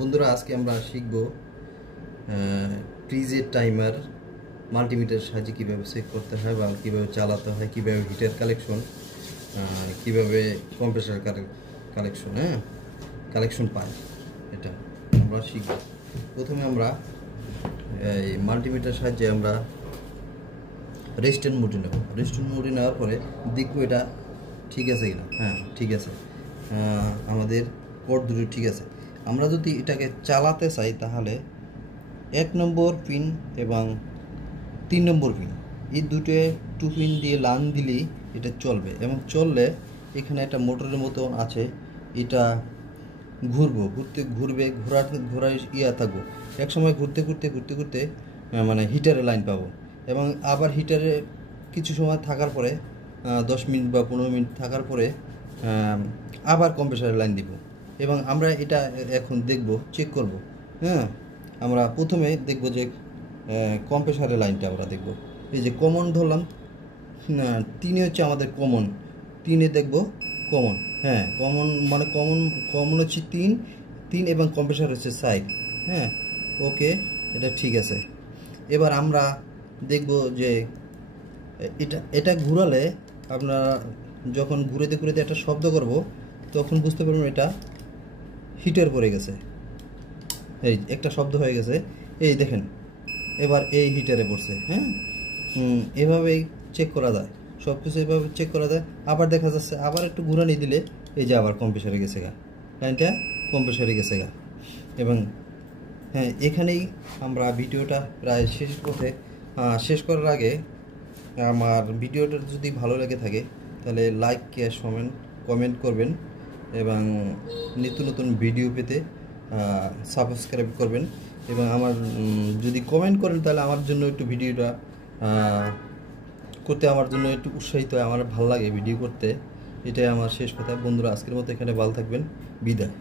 বন্ধুরা আজকে আমরা শিখব ফ্রিজের টাইমার মাল্টিমিটারের সাহায্যে কীভাবে চেক করতে হয় বা কীভাবে চালাতে হয়, কীভাবে হিটার কালেকশন, কীভাবে কম্প্রেসার কালেকশন কালেকশন পায়, এটা আমরা শিখব। প্রথমে আমরা এই মাল্টিমিটারের সাহায্যে আমরা রেজিস্ট্যান্ট মোডে নেব। রেজিস্ট্যান্ট মোডে নেওয়ার পরে দেখব এটা ঠিক আছে কিনা। হ্যাঁ, ঠিক আছে, আমাদের কোড দুটো ঠিক আছে। আমরা যদি এটাকে চালাতে চাই তাহলে 1 নম্বর পিন এবং 3 নম্বর পিন, এই দুটো 2 পিন দিয়ে লাইন দিলেই এটা চলবে। এবং চললে এখানে একটা মোটরের মতো আছে, এটা ঘুরবে, ঘোরার থাকবো। এক সময় ঘুরতে ঘুরতে মানে হিটারে লাইন পাবো, এবং আবার হিটারে কিছু সময় থাকার পরে 10 মিনিট বা 15 মিনিট থাকার পরে আবার কম্প্রেসারে লাইন দিব। এবং আমরা এটা এখন দেখব, চেক করব। হ্যাঁ, আমরা প্রথমে দেখব যে কম্প্রেসারের লাইনটা আমরা দেখব। এই যে কমন ধরলাম, 3 হচ্ছে আমাদের কমন, 3 দেখব কমন। হ্যাঁ, কমন মানে কমন হচ্ছে 3 এবং কম্প্রেসার হচ্ছে 4। হ্যাঁ, ওকে, এটা ঠিক আছে। এবার আমরা দেখব যে এটা ঘুরালে আপনারা যখন ঘুরেতে একটা শব্দ করব তখন বুঝতে পারবেন এটা হিটার পড়ে গেছে। এই একটা শব্দ হয়ে গেছে, এই দেখেন, এবার এই হিটারে পড়ছে। হ্যাঁ, এভাবেই চেক করা যায়, সব কিছু এভাবে চেক করা যায়। আবার দেখা যাচ্ছে আবার একটু ঘুরানি দিলে এই যে আবার কম্প্রেসারে গেছে গা, লাইনটা কম্প্রেসারে গেছে গা। এবং হ্যাঁ, এখানেই আমরা ভিডিওটা প্রায় শেষ পথে। শেষ করার আগে আমার ভিডিওটা যদি ভালো লেগে থাকে তাহলে লাইক, কমেন্ট করবেন, এবং নিত্য নতুন ভিডিও পেতে সাবস্ক্রাইব করবেন। এবং আমার যদি কমেন্ট করেন তাহলে আমার জন্য একটু ভিডিওটা করতে আমার জন্য একটু উৎসাহিত হয়, আমার ভালো লাগে ভিডিও করতে। এটাই আমার শেষ কথা। বন্ধুরা, আজকের মতো এখানে ভালো থাকবেন, বিদায়।